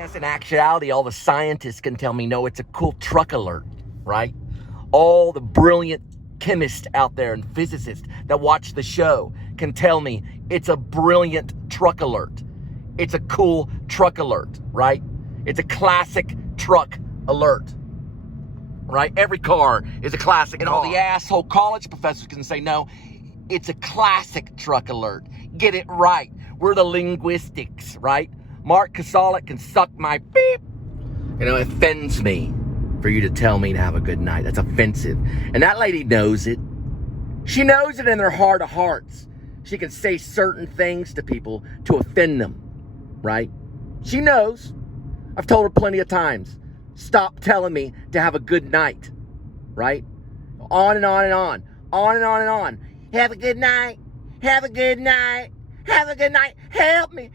Yes, in actuality, all the scientists can tell me, no, it's a cool truck alert, right? All the brilliant chemists out there and physicists that watch the show can tell me it's a brilliant truck alert. It's a cool truck alert, right? It's a classic truck alert, right? Every car is a classic. And all the asshole college professors can say, no, it's a classic truck alert. Get it right. We're the linguistics, right? Mark Kasalik can suck my beep. You know, it offends me for you to tell me to have a good night. That's offensive. And that lady knows it. She knows it in her heart of hearts. She can say certain things to people to offend them, right? She knows. I've told her plenty of times, stop telling me to have a good night, right? On and on and on. On and on and on. Have a good night. Have a good night. Have a good night. Help me,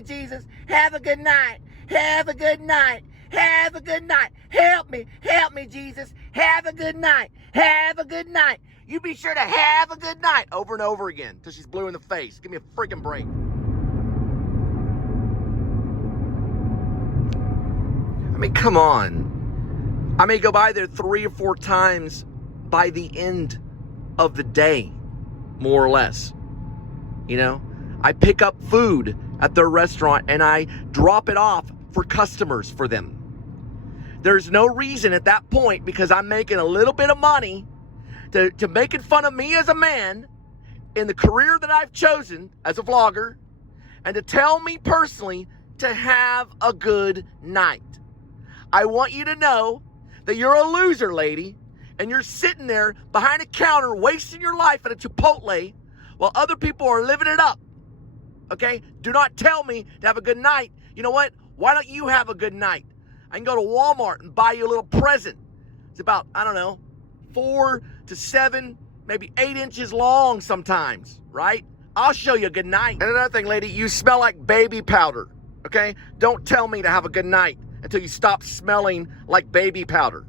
Jesus. Have a good night. Have a good night. Have a good night. Help me, Jesus. Have a good night. Have a good night. You be sure to have a good night over and over again till she's blue in the face. Give me a freaking break. I mean, come on. I may go by there 3 or 4 times by the end of the day, more or less. You know, I pick up food at their restaurant and I drop it off for customers for them. There's no reason at that point, because I'm making a little bit of money, to making fun of me as a man in the career that I've chosen as a vlogger, and to tell me personally to have a good night. I want you to know that you're a loser, lady, and you're sitting there behind a counter wasting your life at a Chipotle while other people are living it up. Okay? Do not tell me to have a good night. You know what? Why don't you have a good night? I can go to Walmart and buy you a little present. It's about, I don't know, 4 to 7, maybe 8 inches long sometimes, right? I'll show you a good night. And another thing, lady, you smell like baby powder, okay? Don't tell me to have a good night until you stop smelling like baby powder.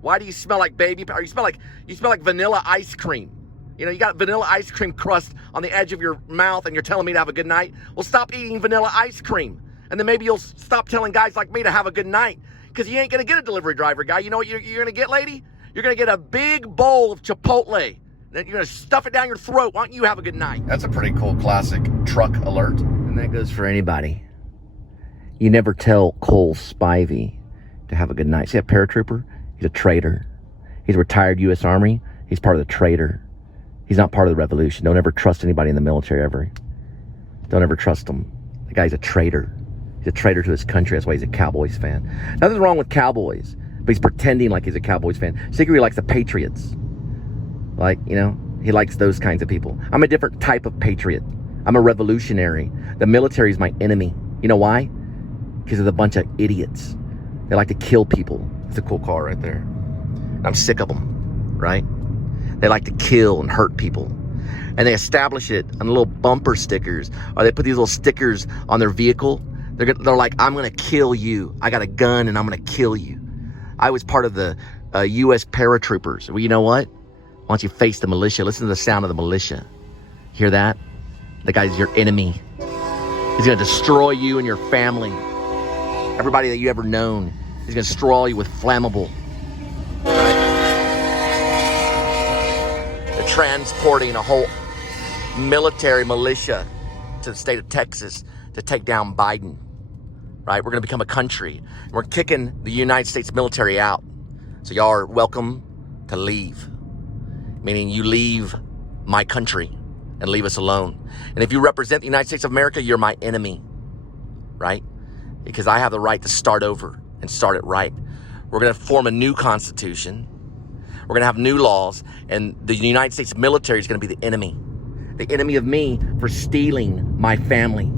Why do you smell like baby powder? You smell like vanilla ice cream. You know, you got vanilla ice cream crust on the edge of your mouth and you're telling me to have a good night? Well, stop eating vanilla ice cream. And then maybe you'll stop telling guys like me to have a good night, because you ain't going to get a delivery driver guy. You know what you're going to get, lady? You're going to get a big bowl of Chipotle. Then you're going to stuff it down your throat. Why don't you have a good night? That's a pretty cool classic truck alert. And that goes for anybody. You never tell Cole Spivey to have a good night. See that paratrooper? He's a traitor. He's a retired U.S. Army. He's part of the traitor. He's not part of the revolution. Don't ever trust anybody in the military ever. Don't ever trust him. The guy's a traitor. He's a traitor to his country. That's why he's a Cowboys fan. Nothing's wrong with Cowboys, but he's pretending like he's a Cowboys fan. Secretly, he likes the Patriots. Like, you know, he likes those kinds of people. I'm a different type of patriot. I'm a revolutionary. The military is my enemy. You know why? Because of a bunch of idiots. They like to kill people. It's a cool car right there. I'm sick of them, right? They like to kill and hurt people. And they establish it on little bumper stickers, or they put these little stickers on their vehicle. They're like, I'm going to kill you. I got a gun and I'm going to kill you. I was part of the U.S. paratroopers. Well, you know what? Why don't you face the militia? Listen to the sound of the militia. Hear that? The guy's your enemy. He's going to destroy you and your family. Everybody that you ever known. He's going to destroy you with flammable. Right? They're transporting a whole military militia to the state of Texas to take down Biden, right? We're going to become a country. We're kicking the United States military out. So y'all are welcome to leave, meaning you leave my country and leave us alone. And if you represent the United States of America, you're my enemy, right? Because I have the right to start over and start it right. We're going to form a new constitution. We're going to have new laws, and the United States military is going to be the enemy of me for stealing my family.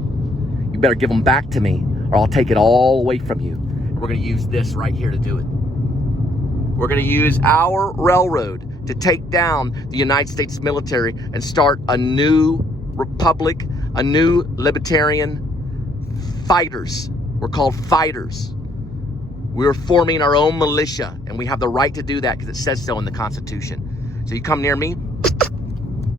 You better give them back to me, or I'll take it all away from you. And we're going to use this right here to do it. We're going to use our railroad to take down the United States military and start a new republic, a new libertarian fighters. We're called fighters. We're forming our own militia, and we have the right to do that because it says so in the Constitution. So you come near me,